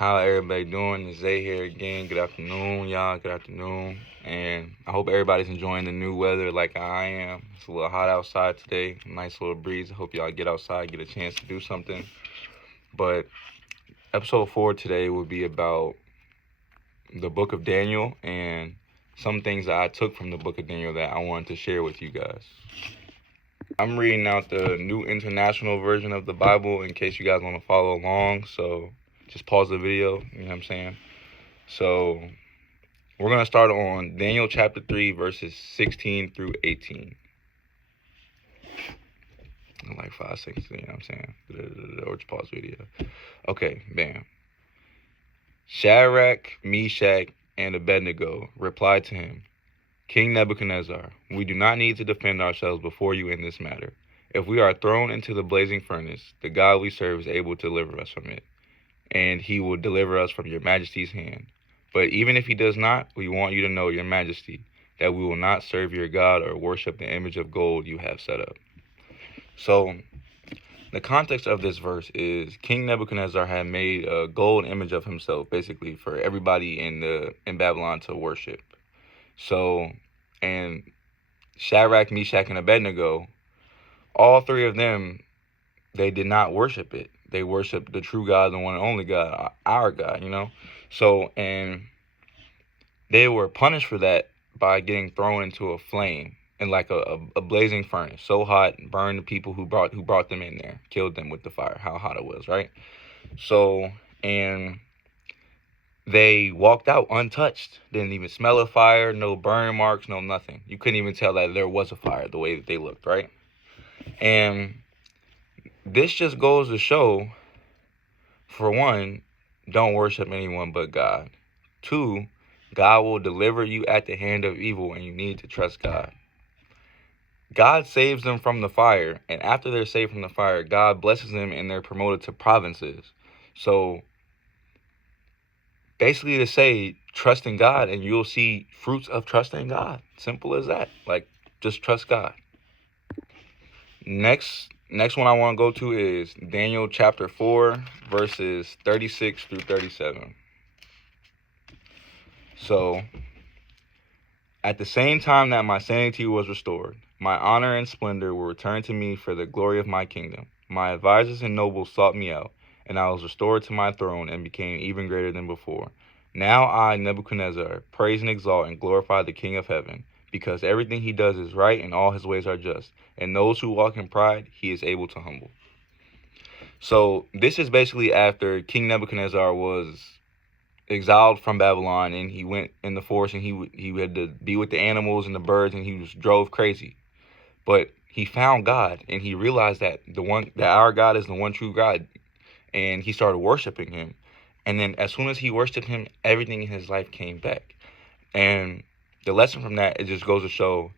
How everybody doing? It's Zay here again. Good afternoon, y'all. Good afternoon. And I hope everybody's enjoying the new weather like I am. It's a little hot outside today. Nice little breeze. I hope y'all get outside, get a chance to do something. But episode 4 today will be about the book of Daniel and some things that I took from the book of Daniel that I wanted to share with you guys. I'm reading out the New International Version of the Bible in case you guys want to follow along. So just pause the video, you know what I'm saying? So we're going to start on Daniel chapter 3, verses 16 through 18. In like 5 seconds, you know what I'm saying? Or just pause the video. Okay, bam. Shadrach, Meshach, and Abednego replied to him, King Nebuchadnezzar, we do not need to defend ourselves before you in this matter. If we are thrown into the blazing furnace, the God we serve is able to deliver us from it, and he will deliver us from your majesty's hand. But even if he does not, we want you to know, your majesty, that we will not serve your God or worship the image of gold you have set up. So the context of this verse is King Nebuchadnezzar had made a gold image of himself, basically, for everybody in Babylon to worship. So, and Shadrach, Meshach, and Abednego, all three of them, they did not worship it. They worshiped the true God, the one and only God, our God, you know? So, and they were punished for that by getting thrown into a flame in like a blazing furnace, so hot, burned the people who brought them in there, killed them with the fire, how hot it was, right? So, and they walked out untouched, didn't even smell a fire, no burn marks, no nothing. You couldn't even tell that there was a fire the way that they looked, right? And this just goes to show, for one, don't worship anyone but God. 2, God will deliver you at the hand of evil, and you need to trust God. God saves them from the fire, and after they're saved from the fire, God blesses them and they're promoted to provinces. So basically to say, trust in God and you'll see fruits of trusting God. Simple as that. Like, just trust God. Next one I want to go to is Daniel chapter 4, verses 36 through 37. So, at the same time that my sanity was restored, my honor and splendor were returned to me for the glory of my kingdom. My advisors and nobles sought me out, and I was restored to my throne and became even greater than before. Now I, Nebuchadnezzar, praise and exalt and glorify the King of heaven, because everything he does is right and all his ways are just, and those who walk in pride he is able to humble. So this is basically after King Nebuchadnezzar was exiled from Babylon, and he went in the forest, and he had to be with the animals and the birds, and he drove crazy. But he found God, and he realized that our God is the one true God, and he started worshiping him. And then as soon as he worshiped him, everything in his life came back. And the lesson from that, it just goes to show,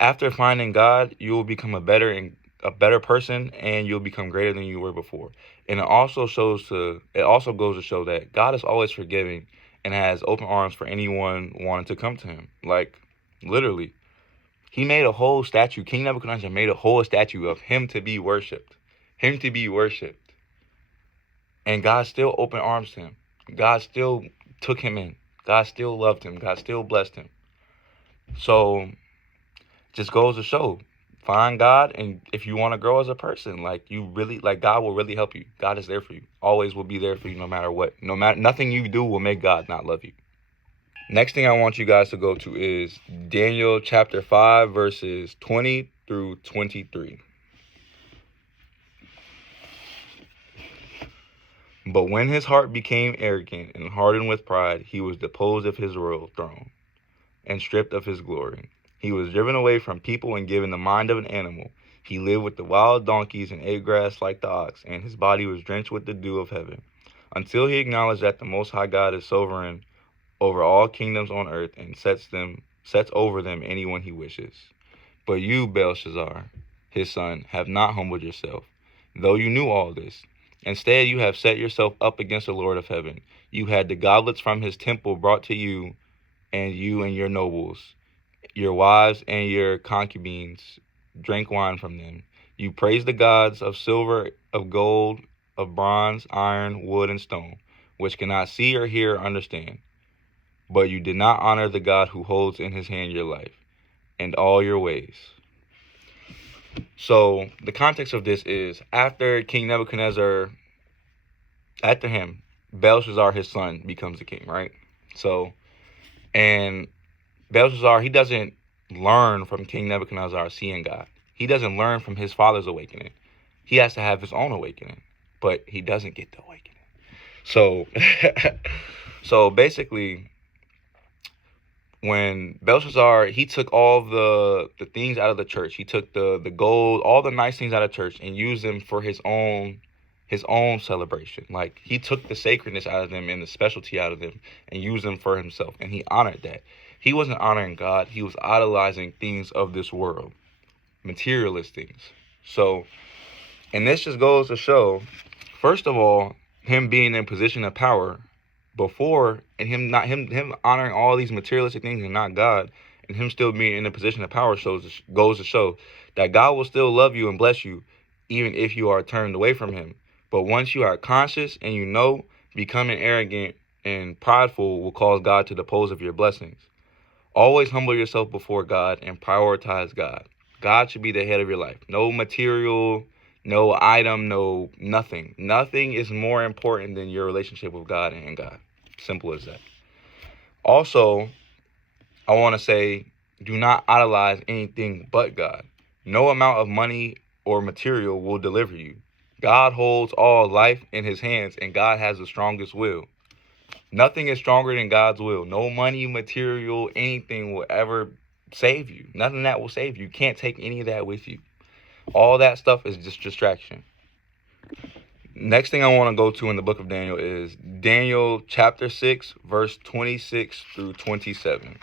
after finding God, you will become a better person, and you'll become greater than you were before. And it also goes to show that God is always forgiving and has open arms for anyone wanting to come to him. Like, literally, he made a whole statue. King Nebuchadnezzar made a whole statue of him to be worshipped. Him to be worshipped. And God still opened arms to him. God still took him in. God still loved him. God still blessed him. So, just goes to show, find God, and if you want to grow as a person, God will really help you. God is there for you. Always will be there for you no matter what. Nothing you do will make God not love you. Next thing I want you guys to go to is Daniel chapter 5, verses 20 through 23. But when his heart became arrogant and hardened with pride, he was deposed of his royal throne and stripped of his glory. He was driven away from people and given the mind of an animal. He lived with the wild donkeys and ate grass like the ox, and his body was drenched with the dew of heaven, until he acknowledged that the Most High God is sovereign over all kingdoms on earth and sets over them anyone he wishes. But you, Belshazzar, his son, have not humbled yourself, though you knew all this. Instead, you have set yourself up against the Lord of heaven. You had the goblets from his temple brought to you and your nobles, your wives and your concubines drank wine from them. You praised the gods of silver, of gold, of bronze, iron, wood, and stone, which cannot see or hear or understand. But you did not honor the God who holds in his hand your life and all your ways. So the context of this is after King Nebuchadnezzar, after him, Belshazzar, his son, becomes the king, right? So, and Belshazzar, he doesn't learn from King Nebuchadnezzar seeing God. He doesn't learn from his father's awakening. He has to have his own awakening, but he doesn't get the awakening. So, so basically, when Belshazzar, he took all the things out of the church. He took the gold, all the nice things out of church, and used them for his own celebration. Like, he took the sacredness out of them and the specialty out of them and used them for himself, and he honored that. He wasn't honoring God. He was idolizing things of this world, materialist things. So, and this just goes to show, first of all, him being in position of power before, and him honoring all these materialistic things and not God, and him still being in a position of power goes to show that God will still love you and bless you even if you are turned away from him. But once you are conscious and you know, becoming arrogant and prideful will cause God to dispose of your blessings. Always humble yourself before God and prioritize God. God should be the head of your life. No material, no item, no nothing. Nothing is more important than your relationship with God and God. Simple as that. Also, I want to say, do not idolize anything but God. No amount of money or material will deliver you. God holds all life in his hands, and God has the strongest will. Nothing is stronger than God's will. No money, material, anything will ever save you. Nothing that will save you. You can't take any of that with you. All that stuff is just distraction. Next thing I want to go to in the book of Daniel is Daniel chapter 6, verse 26 through 27.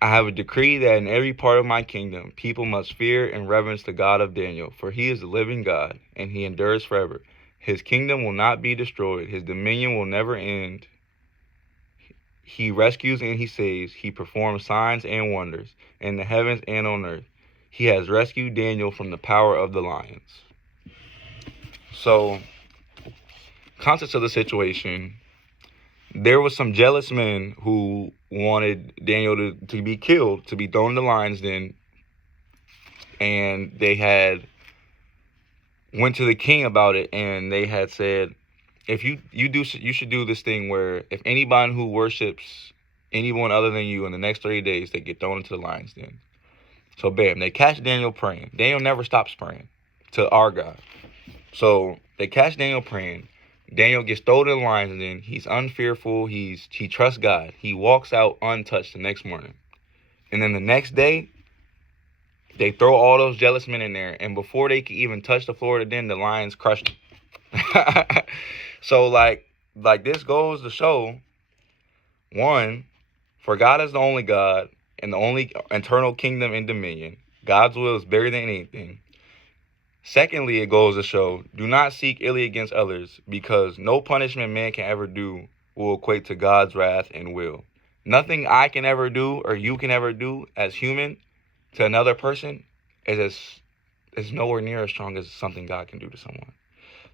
I have a decree that in every part of my kingdom, people must fear and reverence the God of Daniel, for he is the living God, and he endures forever. His kingdom will not be destroyed. His dominion will never end. He rescues and he saves. He performs signs and wonders in the heavens and on earth. He has rescued Daniel from the power of the lions. So, context of the situation, there was some jealous men who wanted Daniel to be killed, to be thrown in the lion's den, and they had went to the king about it, and they had said, if you should do this thing where if anybody who worships anyone other than you in the next 30 days, they get thrown into the lion's den. So bam, they catch Daniel praying. Daniel never stops praying to our God. So they catch Daniel praying. Daniel gets thrown in the lion's den. He's unfearful. He trusts God. He walks out untouched the next morning. And then the next day, they throw all those jealous men in there. And before they can even touch the floor of the den, the lions crushed them. So like this goes to show, one, for God is the only God and the only eternal kingdom and dominion. God's will is bigger than anything. Secondly, it goes to show, do not seek illy against others, because no punishment man can ever do will equate to God's wrath and will. Nothing I can ever do or you can ever do as human to another person is nowhere near as strong as something God can do to someone.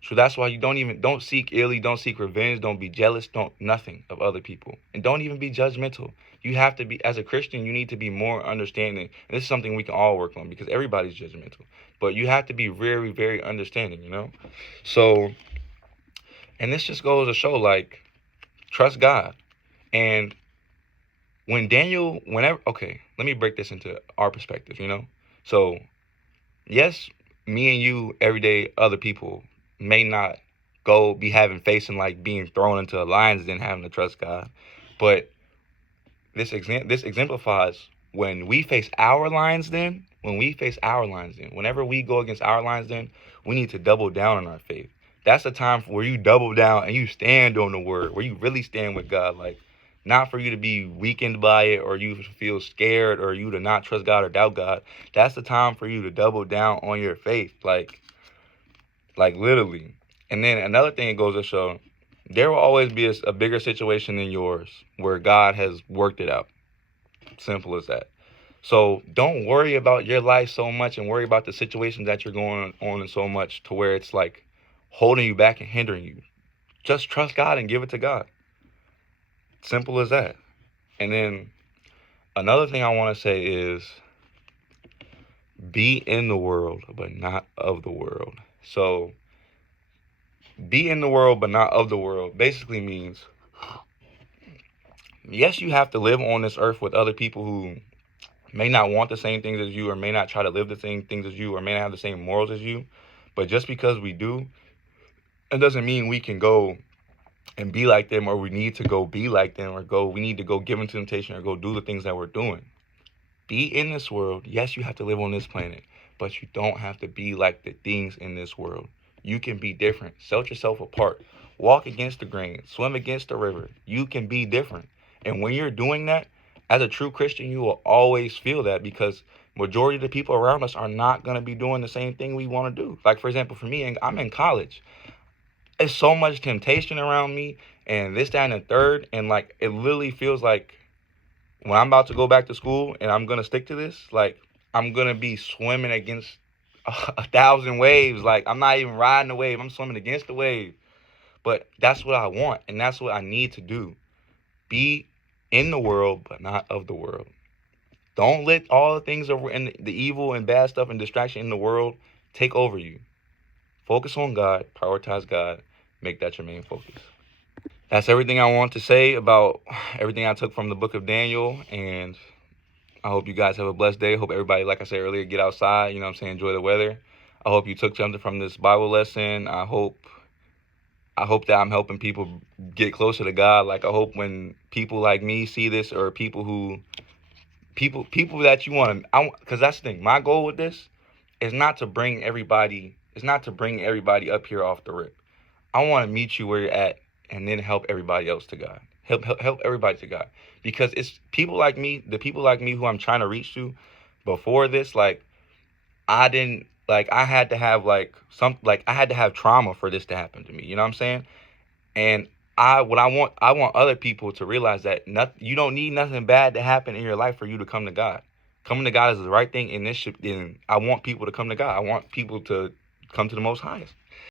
So that's why you don't seek illy, don't seek revenge, don't be jealous, nothing of other people. And don't even be judgmental. You have to be, as a Christian, you need to be more understanding. And this is something we can all work on because everybody's judgmental. But you have to be very, very understanding, you know? So, and this just goes to show, like, trust God. And okay, let me break this into our perspective, you know? So, yes, me and you, everyday other people, may not be facing like being thrown into a lion's den, having to trust God. But this exemplifies when we face our lion's den, whenever we go against our lion's den, we need to double down on our faith. That's the time where you double down and you stand on the word, where you really stand with God. Like, not for you to be weakened by it or you feel scared or you to not trust God or doubt God. That's the time for you to double down on your faith. Like literally. And then another thing it goes to show, there will always be a bigger situation than yours where God has worked it out. Simple as that. So don't worry about your life so much and worry about the situations that you're going on so much to where it's like holding you back and hindering you. Just trust God and give it to God. Simple as that. And then another thing I want to say is be in the world, but not of the world. So, be in the world, but not of the world basically means, yes, you have to live on this earth with other people who may not want the same things as you, or may not try to live the same things as you, or may not have the same morals as you. But just because we do, it doesn't mean we can go and be like them, or we need to go be like them, or we need to go give into temptation, or go do the things that we're doing. Be in this world. Yes, you have to live on this planet, but you don't have to be like the things in this world. You can be different. Set yourself apart. Walk against the grain. Swim against the river. You can be different. And when you're doing that, as a true Christian, you will always feel that, because majority of the people around us are not going to be doing the same thing we want to do. Like, for example, for me, I'm in college. There's so much temptation around me, and this, that, and the third. And like, it literally feels like when I'm about to go back to school and I'm going to stick to this, like, I'm going to be swimming against a thousand waves. Like, I'm not even riding the wave. I'm swimming against the wave. But that's what I want, and that's what I need to do. Be in the world, but not of the world. Don't let all the things over in the evil and bad stuff and distraction in the world take over you. Focus on God. Prioritize God. Make that your main focus. That's everything I want to say about everything I took from the book of Daniel, and I hope you guys have a blessed day. Hope everybody, like I said earlier, get outside, you know what I'm saying, enjoy the weather. I hope you took something from this Bible lesson. I hope that I'm helping people get closer to God. Like, I hope when people like me see this, or people that you want to, because that's the thing. My goal with this is not to bring everybody up here off the rip. I want to meet you where you're at, and then help everybody else to God. Help everybody to God. Because it's people like me, the people like me who I'm trying to reach to. Before this, like, I didn't, like, I had to have I had to have trauma for this to happen to me. You know what I'm saying? And I want other people to realize that you don't need nothing bad to happen in your life for you to come to God. Coming to God is the right thing, and I want people to come to God. I want people to come to the Most Highest.